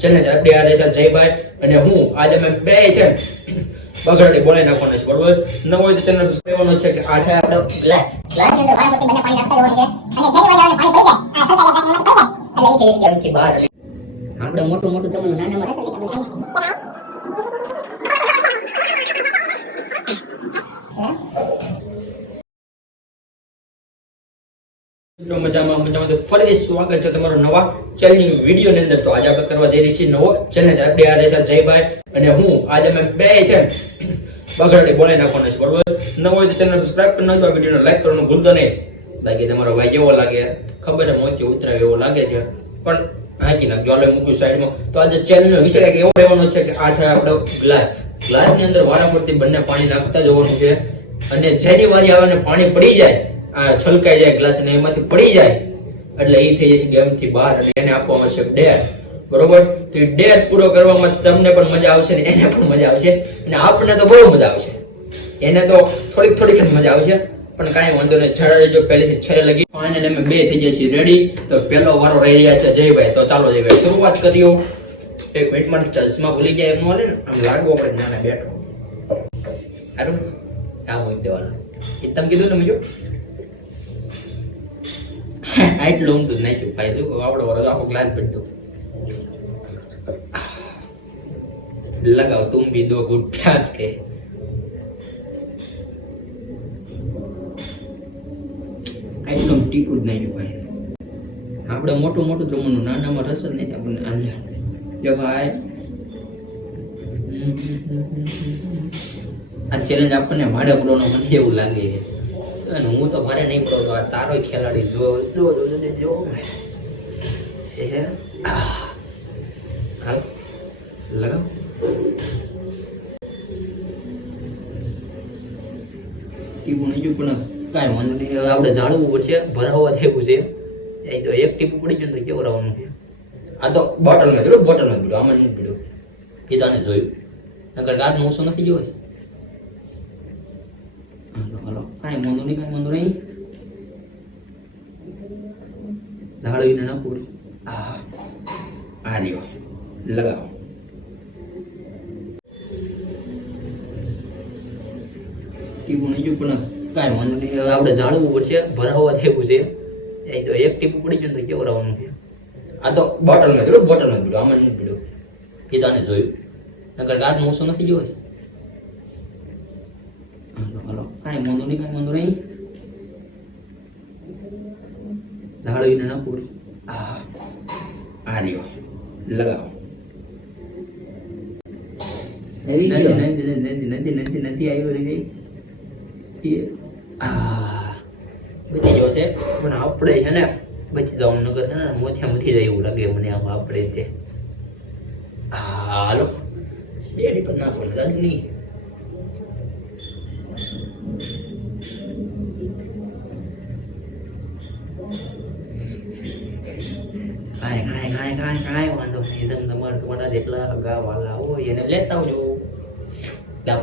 Challenge આપણી આ રહેશે જયભાઈ અને હું આજે અમે બે છે બગડે બોલાઈ નાખવાનો છે બરોબર. ન હોય તો ચેનલ સબસ્ક્રાઇબ કરવાનો છે કે આ છે આપણો ગ્લાસ ની અંદર વાળા પરથી બંને પાણી નાખતા જવાનું છે અને જેની વાળી આવે પાણી પડી જાય આ છલકાઈ જાય એટલે એ થઈ ગેમ થી બહાર. આપણે મોટું મોટું તમારું નાનામાં રહેશે મજામાં તો ફરીથી સ્વાગત છે તમારો નવા ચેલેન્જિંગ વિડીયો ની અંદર. તો આજે આપણે કરવા જઈ રહી છીએ નવો ચેલેન્જ આપણી આ રહેશે જયભાઈ અને હું આજે અમે બે છે બગડે બોલાઈ નાખવાનો છે બરોબર. ન હોય તો ચેનલ સબસ્ક્રાઇબ કરી નાખજો, આ વિડીયોને લાઈક કરવાનું ભૂલતો નહીં. લાગે તમારો ભાઈ કેવો લાગે ખબર છે, મોતી ઉતરાવે એવો લાગે છે પણ હાકી નાખજો. હાલે મૂક્યું સાઈડમાં. તો આજે ચેલેન્જનો વિષય કંઈક એવો રહેવાનો છે કે આ છે આપણો ગ્લાસની અંદર વારા પરથી બંને પાણી નાખતા જવાનું છે અને જેની વારી આવે ને પાણી પડી જાય આ છલકાઈ જાય ગ્લાસ અને એમાંથી પડી જાય એટલે એ થઈ જશે ગેમ થી બહાર અને એને આપવામાં આવશે ડેર બરોબર. તો એ ડેર પૂરો કરવામાં તમને પણ મજા આવશે ને એને પણ મજા આવશે અને આપણને તો બહુ મજા આવશે, એને તો થોડીક જ મજા આવશે પણ કાંઈ વાંધો નહીં. છેડે જો પહેલેથી છેડે લગી ફાઇનલ અમે બે થઈ જઈએ છીએ રેડી. તો પહેલો વારો રહી રહ્યા છે જયભાઈ. તો ચાલો જયભાઈ શરૂઆત કરીએ. એક મિનિટમાં ચશ્મા ભૂલી જાય એમ ન હાલે ને, આમ લાગવો પડે નાના બેઠો સારું કામ હોય દેવાના એ તમે કીધું ને બીજું આટલું ઊંઘતું જ નાખ્યું ભાઈ. જો આવડો વાળો આખો ગ્લાસ પડતો લગાવ તુમ ભી દો ગુડ પ્યાસ કે આટલું ટીકું જ નાખ્યું ભાઈ. આપણે મોટું મોટું રમવાનું નાનામાં રસ જ નહીં આપણને. આલ્યા જો ભાઈ આ ચેલેન્જ આપણને ભાડે પડવાનો મને એવું લાગે છે અને હું તો ભારે નહીં પડો. આ તારો ખેલાડી જો હાલ લગાવ ટીપું નહીં પણ કાંઈ વાંધો નહીં. હવે આપણે જાળવવું પડશે, ભરાવવા થયું છે. એક ટીપું પડી ગયું તો કેવું રહેવાનું છે. આ તો બોટલમાં પીડ્યું, બોટલમાં પીડ્યું, આમાં નહીં પીડ્યું. એ તને જોયું નકર ગાદ મોસો નથી જોયો. હાલો કાંઈ વાંધો નહીં જાળવીને નાખવું. આ લ્યો લગાવો. ટીપું નહીં પણ કાંઈ વાંધો નહીં. હવે આપણે જાળવવું પડશે, ભરાવવા થયું છે. એક ટીપું પડી ગયું તો કેવું રહેવાનું છે. આ તો બોટલમાં પીડ્યું, બોટલમાં પીડ્યું, આમાં નહીં પીડ્યું. એ તને જોયું નકર ગાદ મોસો નથી જોયો. હાલો કાંઈ વાંધો નહીં જાળવીને નાખવું. આ લ્યો લગાવો. નથી આવ્યો રે ગઈ બચી ગયો છે પણ આપણે છે ને બચી જવાનું નગર છે ને મોથે મથી જાય એવું લાગે મને. આમ આપણે તે હાલો ડેડી પર નાખવાનું લાગે નહીં. કાંઈ વાંધો નહીં. તમે તમારા જેટલા અગા વાલા હોય એને લેતા આવજો.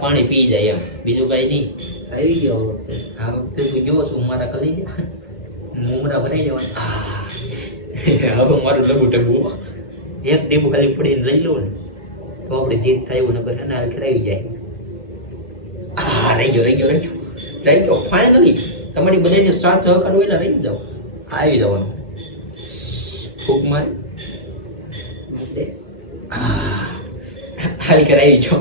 પાણી પી જાય એમ, બીજું કઈ નહીં. આવી ગયો આ વખતે તું જો છું મારા કરી ગયા મુમરા ભરાઈ જવાના. હવે મારું લઘુ ટેબુ એક ટેબુ ખાલી ફોડીને લઈ લો ને તો આપણે જીત થાય એવું નકર એને ખરાવી જાય. રહી ગયો ફાઇનલી. તમારી બધાને સાથ સહકાર હોય એટલે રહી જાઓ, આવી જવાનું. ફૂક મારી હાલ કરાવી છો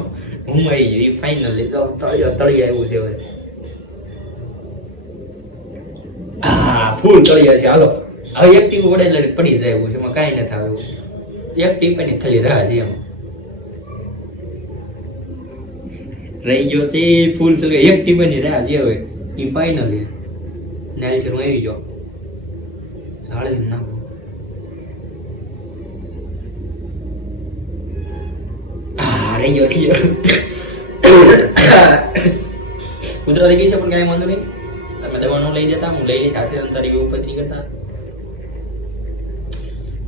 હું આવી ગયો. એ ફાઇનલી તળી આવ્યું છે હવે. ફૂલ તળી છે. હાલો હવે એક ટીપ વડે એટલે પડી જાય એવું છે, એમાં કાંઈ નથી આવ્યું. એક ટીપાની ખાલી રાહ છે એમાં રહી ગયો છે. ફૂલ તળી એક ટીપાની રાહ છે હવે. એ ફાઇનલી નાલ છે હું આવી ગયો. સાળી નાખો રહી ગયો કુતરા થઈ ગઈ છે પણ કાંઈ વાંધો નહીં. તમે દવા ન લઈ જતા, હું લઈ સાથે તારી ઉપરી કરતા.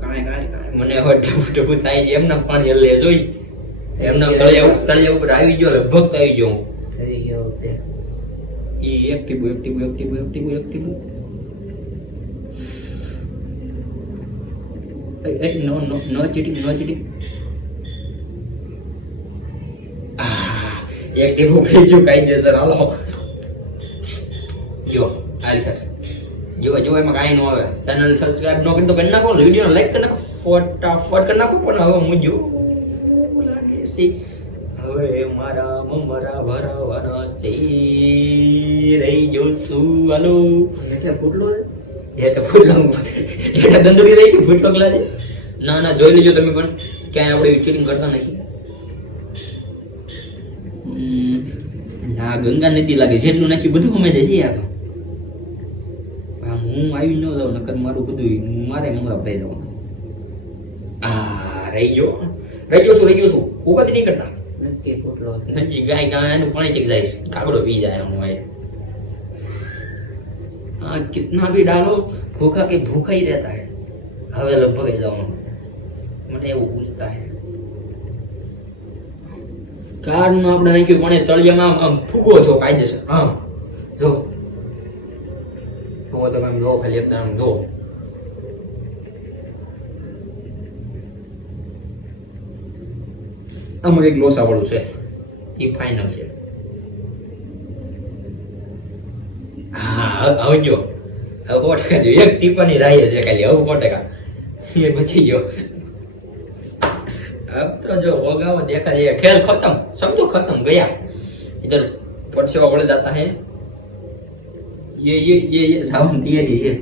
કાંઈ મને હવે ટપુ થાય છે. એમના પાણી હલે જોઈ એમના તળિયા ઉપર આવી ગયો, લગભગ તો આવી ગયો. એક ટીપું નો ચીટિંગ એક ટીમ ઉભી જો કાયદેસર હાલો જો આ રીતે જો એમાં કાંઈ ન આવે ચેનલ સબસ્ક્રાઇબ ન કરી તો કરી નાખો વિડીયો લાઈક કરી નાખો ફટાફટ કરી નાખો પણ હવે હું જો લાગે છે હવે મારા મમરા ભરાવાના છે રહી જો શું હાલો એટલે ફૂટલો એટલે દંદડી રહી ગઈ ફૂટલો ગ્લાસ ના જોઈ લેજો તમે પણ ક્યાંય આપણે ચીટિંગ કરતા નથી આ ગંગા નદી લાગે જેટલું નાખ્યું બધું કમાઈ જાય છે આ તો હું આવી ન જાઉં નકર મારું બધું મારે મમરા ભરાઈ જવાનું રહી ગયો શું ઉપાધિ નહીં કરતા નક્કી ફૂટલો નક્કી ગાય એનું પાણી ચેક જાય કાગડો પી જાય હું हाँ कितना भी डालो भूखा के भूखा ही रहता है હવે લગભગ જાઉં મને એવું પૂછતા હે કારનું આપણે નાખ્યું પણ તળિયામાં આમ ફૂગો છો કાયદેસર આમ જો તમે આમ જો ખાલી એકદમ આમ જો આમાં એક લોસા વાળું છે એ ફાઇનલ છે હા આવજો હવે 100% એક ટીપાની રાહે છે ખાલી હવે 100% એ બચી ગયો अब तो जो होगा वो देखा जाएगा खेल खत्म समझो खत्म गया इधर परसेवा बढ़ जाता है ये सावन दिए दी है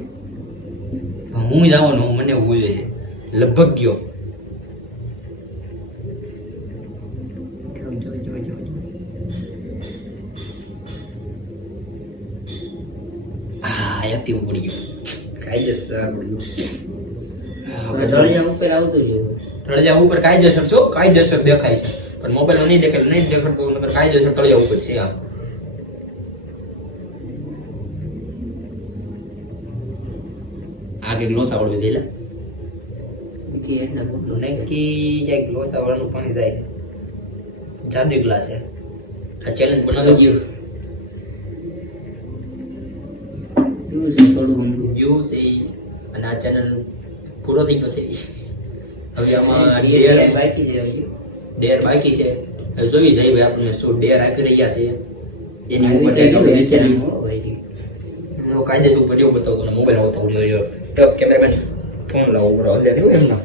હું જવાનો મને ભૂલે છે લગભગ ગયો એક્ટિવ પડી ગયો કાયદેસર પડી ગયો તળિયા ઉપર આવતું રહ્યું તળિયા ઉપર કાયદેસર છો કાયદેસર દેખાય છે પણ મોબાઈલ નહીં દેખાડતો નકર કાયદેસર તળિયા ઉપર છે આમ આગે ગ્લોસ આવડવું જોઈએ કે એના મોટલું નક્કી ક્યાંક ગ્લોસ આવવાનું પાણી જાય જાદુ ગ્લાસ છે આ ચેલેન્જ બનાવી ગયો યુ છે અને આ ચેનલ પૂરો થઈ ગયો છે હવે આમાં ડેર બાકી છે જોઈ જાય ભાઈ આપણને શું ડેર આપી રહ્યા છે એની ઉપર કાયદે ઉપર એવું બતાવતો ને મોબાઈલ બતાવું જોઈએ તો કેમેરામેન ફોન લાવો બરો હલ્યા દેવું એમના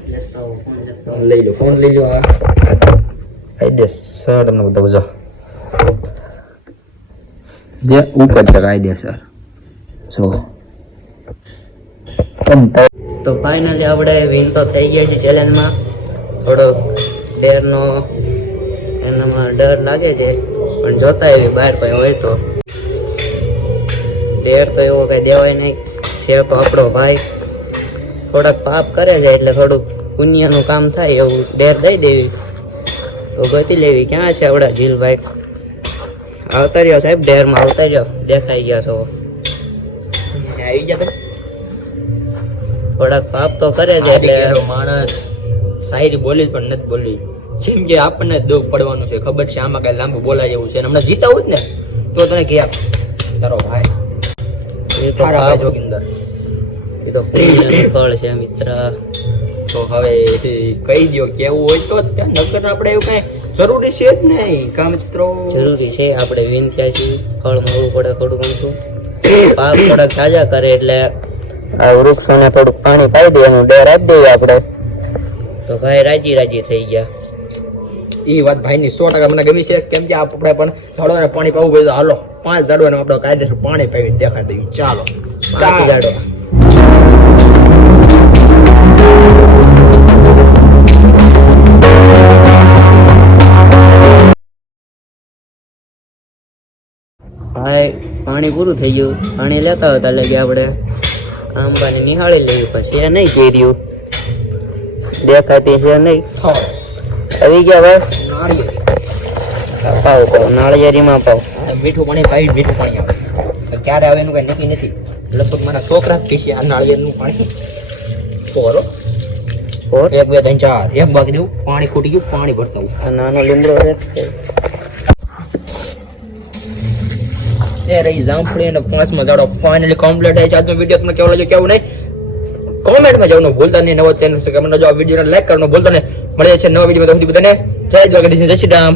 લઈ લો ફોન લઈ લો આ કાયદેસર તમને બતાવું જો જે ઉપર છે કાયદેસર જો તો ફાઇનલી આપણે વિન તો થઈ ગયા છે ચેલેન્જમાં થોડો ડેરનો એનામાં ડર લાગે છે પણ જોતા એવી બહાર ભાઈ હોય તો ડેર તો એવો કઈ દેવાય નહીં છે તો આપણો ભાઈ થોડાક પાપ કરે છે એટલે થોડુંક પુણ્યનું કામ થાય એવું ડેર દઈ દેવી તો ગતિ લેવી ક્યાં છે આપણા જીલભાઈ આવતા રહ્યો સાહેબ ડેરમાં આવતા રહ્યો દેખાઈ ગયા છો આવી ગયા થોડાક પાપ તો કરે છે એટલે માણસ શાયરી બોલી પણ નથી બોલી જેમ કે આપણને દુઃખ પડવાનું છે ખબર છે આમાં કઈ લાંબુ બોલાય એવું છે હમણાં જીતાવું જ ને તો તને ક્યાં તારો ભાઈ એ તો ભાઈ જોગિંદર એ તો ફળ છે મિત્ર તો હવે કહી દો કેવું હોય તો નકર આપણે એવું કઈ જરૂરી છે જ નહીં કા મિત્રો જરૂરી છે આપણે વિન થયા છીએ ફળ મળવું પડે થોડું ઘણું પાપ થોડાક સાજા કરે એટલે આ વૃક્ષોને થોડુંક પાણી પાઈ દેવાનું ડેર આપી દઈએ આપણે તો ભાઈ રાજી થઈ ગયા એ વાત ભાઈની 100% મને ગમી છે કેમ કે આપણે પણ ઝાડવાને પાણી પાવું પડે તો હાલો 5 ઝાડવાને આપણે કાયદેસર પાણી પાવી દેખાડી દઈએ ચાલો 5 ઝાડવા ભાઈ પાણી પૂરું થઈ ગયું પાણી લેતા હતા એટલે આપણે આંબાને નિહાળી લેવું પછી એ નહીં કર્યું દેખાતી છે નહીં આવી ગયા ભાઈ પાવ નાળિયેરીમાં પાવ મીઠું પાણી પાઈ મીઠું પાણી આવે ક્યારે આવે એનું કઈ નક્કી નથી લગભગ મારા છોકરા જ પીશે આ નાળિયેરનું પાણી પોરો 1 2 3 4 એક બાકી દેવું પાણી ખૂટી ગયું પાણી ભરતા આ નાનો લીમડો એ રહી જામફળી અને 5માં ઝાડો ફાઇનલી કમ્પ્લીટ થઈ છે આજનો વિડીયો તમને કેવો લાગ્યો કેવું નહીં કોમેન્ટ કમેન્ટમાં જવાનું ભૂલતા નહીં. નવો ચેનલ છે કમેન્ટ જો આ વિડીયોને લાઈક કરવાનું ભૂલતા નહીં. મળીએ છીએ નવા વિડીયોમાં. તો સુધી બધાને જય દ્વારકાધીશ, જય શ્રી રામ.